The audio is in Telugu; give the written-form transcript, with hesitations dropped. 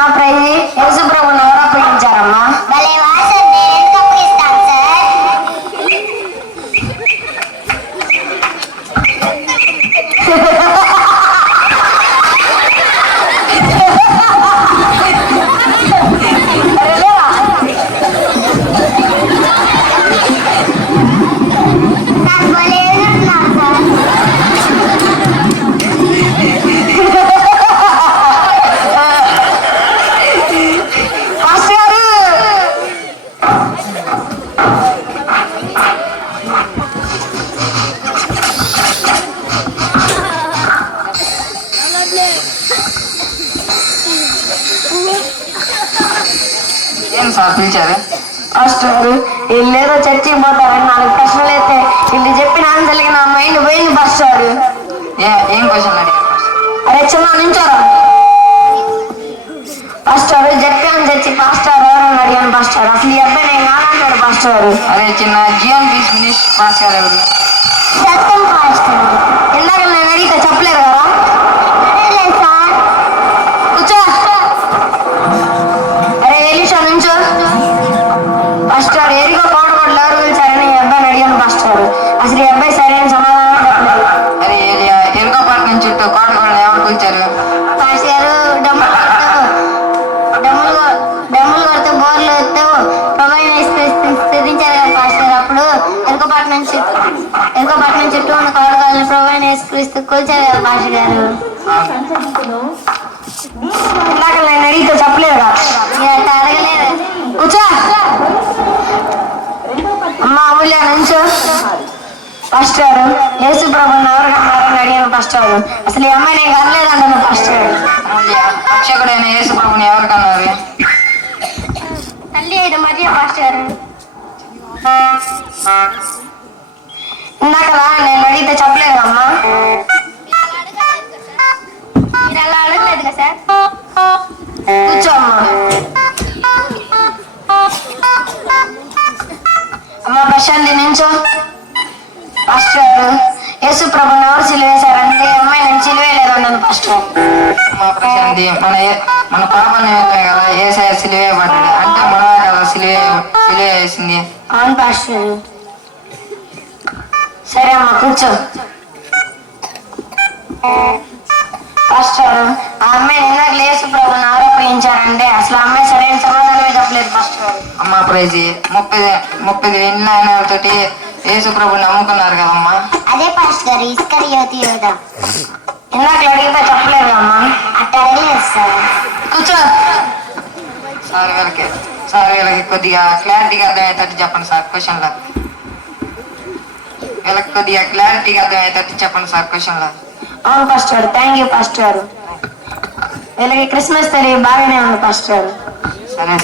అమ్మా ప్రైజ్ యేసు ప్రభువుని ఎవరు అప్పగించారమ్మా? భలే వాసండి, ఎందుకు అప్పగిస్తాం సార్? నాకు భలే ఎదురుతున్నారు సార్. పాస్టర్ గారు ఏం సార్ పిలిచారు? పాస్టర్ గారు వీళ్ళు ఏదో చర్చికి పోతారని 4 ప్రశ్నలు అయితే వీళ్ళు చెప్పిన ఆన్సర్లకి నా మైండ్ పోయింది పాస్టర్. ఏం క్వశ్చన్ అడిగారు? అరే చిన్న నుంచోరా పాస్టర్. చెప్పాను చర్చి పాస్టర్ ఎవరని అడిగాను పాస్టర్. అసలు ఈ అబ్బాయి నేను కాదంటాడు పాస్టర్. అదే చిన్న జియోన్ పీస్ ఫినిష్ పాస్ గారు ఎవరు? సత్యం పాస్టర్. ఇందాక నేను అడిగితే చెప్పలేదు కదా. సరేలే సార్. కూర్చో. అరే ఎలీషా నుంచో. పాస్టర్ ఎరిగో కోడగొడ్లు ఎవరు పిలిచారని ఈ అబ్బాయిని అడిగాను పాస్టర్. అసలు ఈ అబ్బాయి సరైన సమాధానం చెప్పలేదు. అరే ఎరుకో పట్టణం చుట్టూ కోటగొండ ఎవరు పిలిచారు? పాస్టర్ గారు డమ్ములు కొడుతూ బోర్లు ఎత్తూ ప్రభావం స్థితించారు కదా పాస్టర్. అప్పుడు ఎరుకపట్నం చుట్టూ ఉన్న కోడగాలను ప్రభావం వేసుక్రీస్తు కూల్చారు కదా పాస్టర్ గారు. ఇందాక నేను అడిగితే చెప్పలేదు కదా. మీరు అట్లా అడగలేదు. కూర్చో. అమ్మా అమూల్య నుంచో. పాస్టర్ యేసు ప్రభువుని ఎవరు కన్నారని అడిగాను పాస్టర్. అసలు ఈ అమ్మాయి నేను కనలేదంటాను పాస్టర్. రక్షకుడైన యేసు ప్రభుని ఎవరు కన్నారు? తల్లి అయిన మరియ పాస్టర్. ఇందాక నేను అడిగితే చెప్పలేదు అమ్మా. మీరు అలా అడగలేదు కదా సార్. కూర్చో అమ్మా. అమ్మా ప్రశాంతి నుంచో. పాస్టర్ యేసు ప్రభుని ఎవరు సిలువేశారంటే ఈ అమ్మాయి నేను సిలువేయలేదన్నాను పాస్టర్. మా ప్రశాంతి మన పాప నిమిత్తమే కదా ఏసయ్య సిలువేయబడ్డాడు. అంటే మనమే కదా సిలువ వేసింది. అవును పాస్టర్. సరే అమ్మా కూర్చో. పాస్టర్ ఆ అమ్మాయి ఇందాక యేసు ప్రభుని ఆరోపించారంటే అసలు ఆ అమ్మాయి సరైన సమాధానమే చెప్పలేదు పాస్టర్. అమ్మ ప్రైజ్ 30 విన్నాయనతోటి యేసు ప్రభుని నమ్ముకున్నారు కదమ్మా. అదే పాస్టర్ గారు ఇస్కరియోతు యూద. ఇందాక అడిగితే చెప్పలేదు అమ్మా. అట్లా అడగలేదు సార్. కూర్చో. సార్ వీళ్ళకి కొద్దిగా క్లారిటీగా అర్థమయ్యేటట్టు చెప్పండి సార్ క్వశ్చన్లో. వీళ్ళకి కొద్దిగా క్లారిటీగా అర్థమయ్యేటట్టు చెప్పండి సార్ క్వశ్చన్లో. అవును పాస్టర్. Thank you pastor. వీళ్ళకి క్రిస్మస్ తెలియ బాగానే ఉంది పాస్టర్. సరే